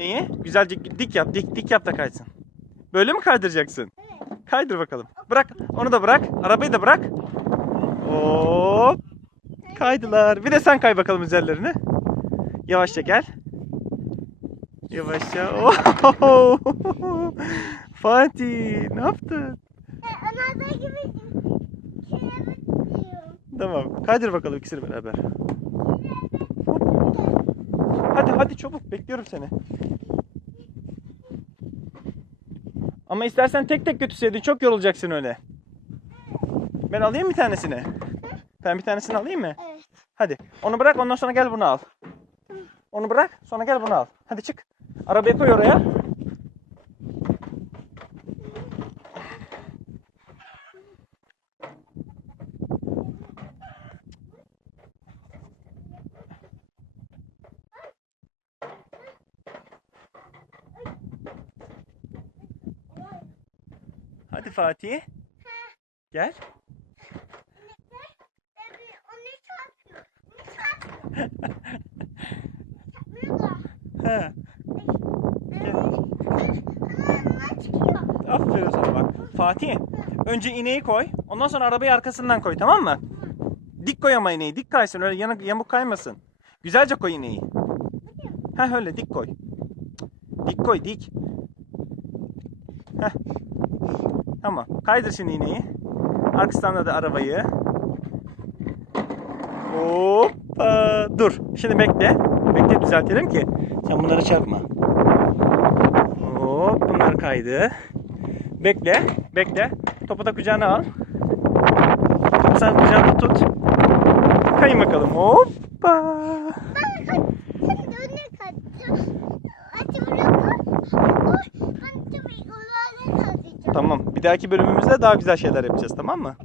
Neyi? Güzelce dik yap, dik dik yap da kaysın. Böyle mi kaydıracaksın? Kaydır bakalım. Bırak, onu da bırak. Arabayı da bırak. Hop. Kaydılar. Bir de sen kay bakalım üzerlerine. Yavaşça gel. Yavaşça. Ohoho. Fatih, ne yaptın? Anahtar gibi diyor. Tamam. Kaydır bakalım ikisini beraber. Hadi hadi çabuk bekliyorum seni. Ama istersen tek tek götürseydin çok yorulacaksın öyle. Ben alayım bir tanesini. Ben bir tanesini alayım mı? Evet. Hadi. Onu bırak ondan sonra gel bunu al. Onu bırak sonra gel bunu al. Hadi çık. Arabaya koy oraya. Hadi Fatih. Gel. He. Aferin sana bak. Fatih. Önce ineği koy. Ondan sonra arabayı arkasından koy tamam mı? Dik koy ama ineği. Dik kaysın. Öyle yanık, yamuk kaymasın. Güzelce koy ineği. Heh öyle dik koy. Dik koy dik. Heh. Tamam. Kaydır şimdi ineği. Arkasından da arabayı. Hoppa. Dur. Şimdi bekle. Bekle düzeltelim ki. Sen bunları çarpma. Hop bunlar kaydı. Bekle, bekle. Topu da kucağına al. Topu sen kucağında tut. Kayın bakalım. Hoppa. De. Hadi buraya koy. Oy, ben tabii yollarına kaçacağım. Tamam. Bir dahaki bölümümüzde daha güzel şeyler yapacağız tamam mı?